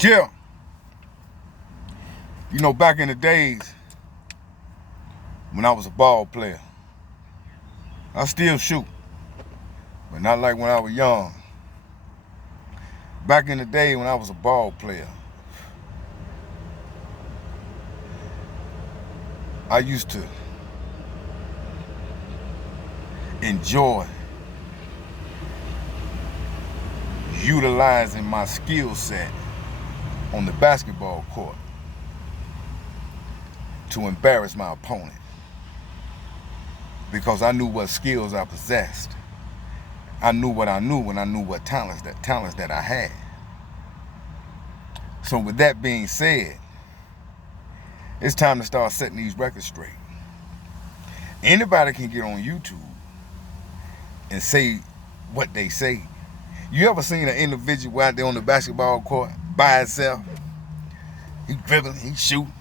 Yeah. You know, back in the days when I was a ball player, I still shoot, but not like when I was young. Back in the day when I was a ball player, I used to enjoy utilizing my skill set on the basketball court to embarrass my opponent because I knew what skills I possessed. I knew what I knew and I knew what talents that I had. So with that being said, it's time to start setting these records straight. Anybody can get on YouTube and say what they say. You ever seen an individual out there on the basketball court by himself? He dribbling, he shooting.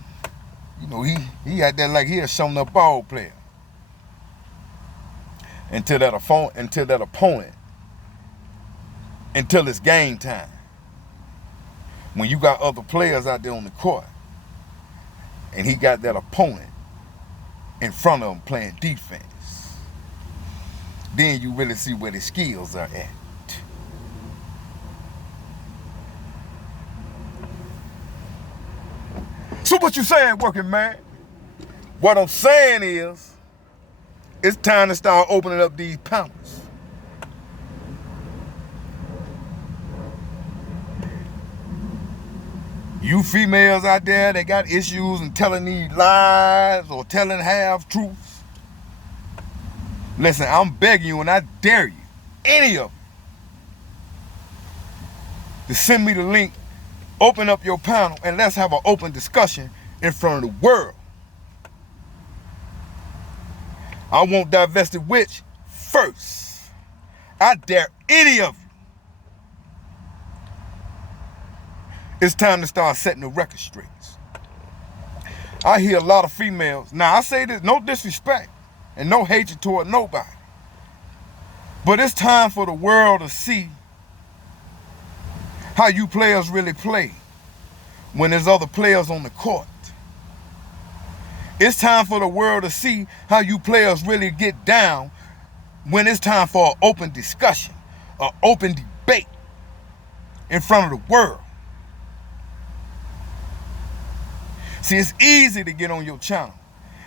You know, he out there like he a shown up ball player. Until it's game time. When you got other players out there on the court and he got that opponent in front of him playing defense, then you really see where the skills are at. So what you saying, working man? What I'm saying is, it's time to start opening up these panels. You females out there that got issues and telling these lies or telling half-truths, listen, I'm begging you and I dare you, any of you, to send me the link, open up your panel, and let's have an open discussion in front of the world. I want divested witch first. I dare any of you. It's time to start setting the record straight. I hear a lot of females. Now, I say this, no disrespect and no hatred toward nobody. But it's time for the world to see how you players really play when there's other players on the court. It's time for the world to see how you players really get down when it's time for an open discussion, an open debate in front of the world. See, it's easy to get on your channel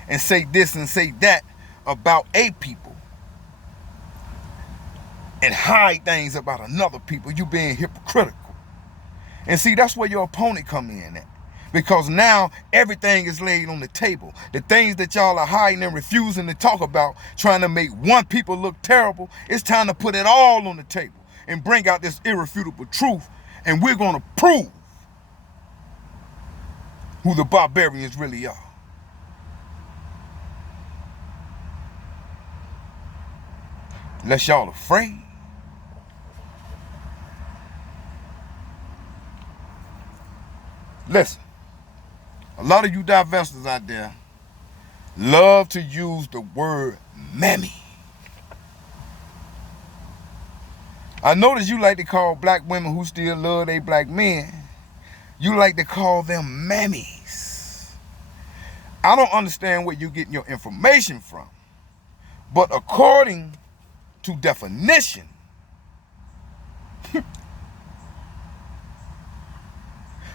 and say this and say that about a people and hide things about another people. You being hypocritical. And see, that's where your opponent come in at. Because now everything is laid on the table. The things that y'all are hiding and refusing to talk about, trying to make one people look terrible, it's time to put it all on the table and bring out this irrefutable truth. And we're going to prove who the barbarians really are. Unless y'all afraid. Listen, a lot of you divestors out there love to use the word mammy. I notice you like to call black women who still love their black men, you like to call them mammies. I don't understand where you're getting your information from, but according to definition,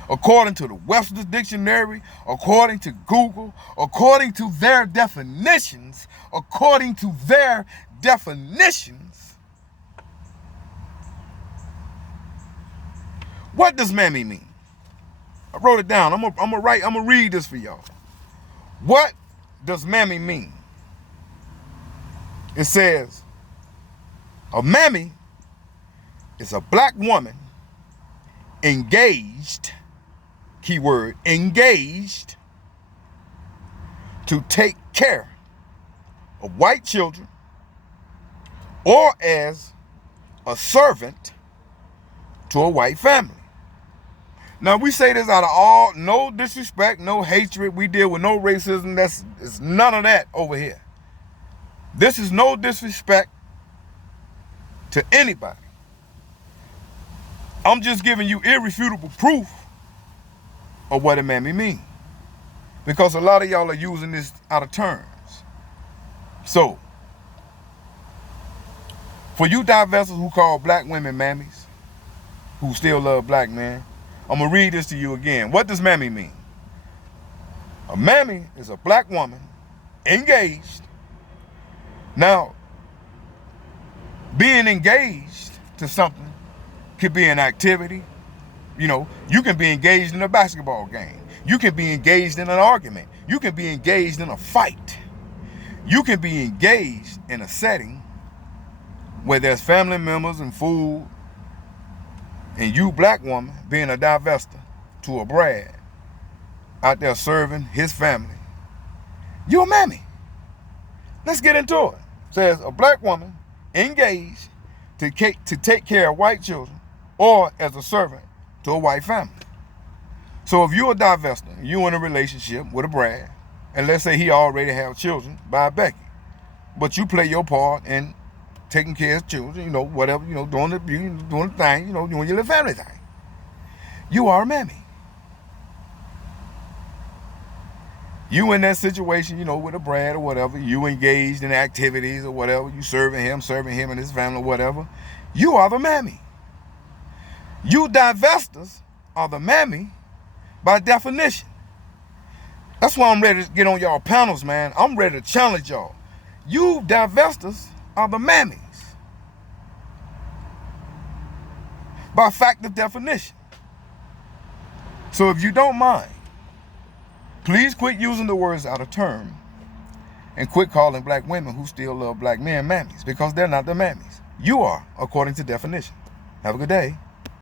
according to the Webster's Dictionary, according to Google, according to their definitions, what does mammy mean? I wrote it down. I'm gonna read this for y'all. What does mammy mean? It says, a mammy is a black woman engaged, keyword, engaged, to take care of white children or as a servant to a white family. Now, we say this out of all, no disrespect, no hatred. We deal with no racism. It's none of that over here. This is no disrespect to anybody. I'm just giving you irrefutable proof of what a mammy means. Because a lot of y'all are using this out of terms. So, for you divestors who call black women mammies, who still love black men, I'm going to read this to you again. What does mammy mean? A mammy is a black woman engaged. Now, being engaged to something could be an activity. You know, you can be engaged in a basketball game. You can be engaged in an argument. You can be engaged in a fight. You can be engaged in a setting where there's family members and food, and you, black woman, being a divester to a Brad out there serving his family, you a mammy. Let's get into it. Says a black woman engaged to take care of white children or as a servant to a white family. So if you're a divester, you in a relationship with a Brad, and let's say he already have children by Becky, but you play your part in taking care of children, you know, whatever, you know, doing the thing, you know, doing your little family thing. You are a mammy. You in that situation, you know, with a Brad or whatever, you engaged in activities or whatever, you serving him and his family or whatever, you are the mammy. You divestors are the mammy by definition. That's why I'm ready to get on y'all panels, man. I'm ready to challenge y'all. You divestors are the mammies by fact of definition. So if you don't mind, please quit using the words out of term and quit calling black women who still love black men mammies, because they're not the mammies. You are, according to definition. Have a good day.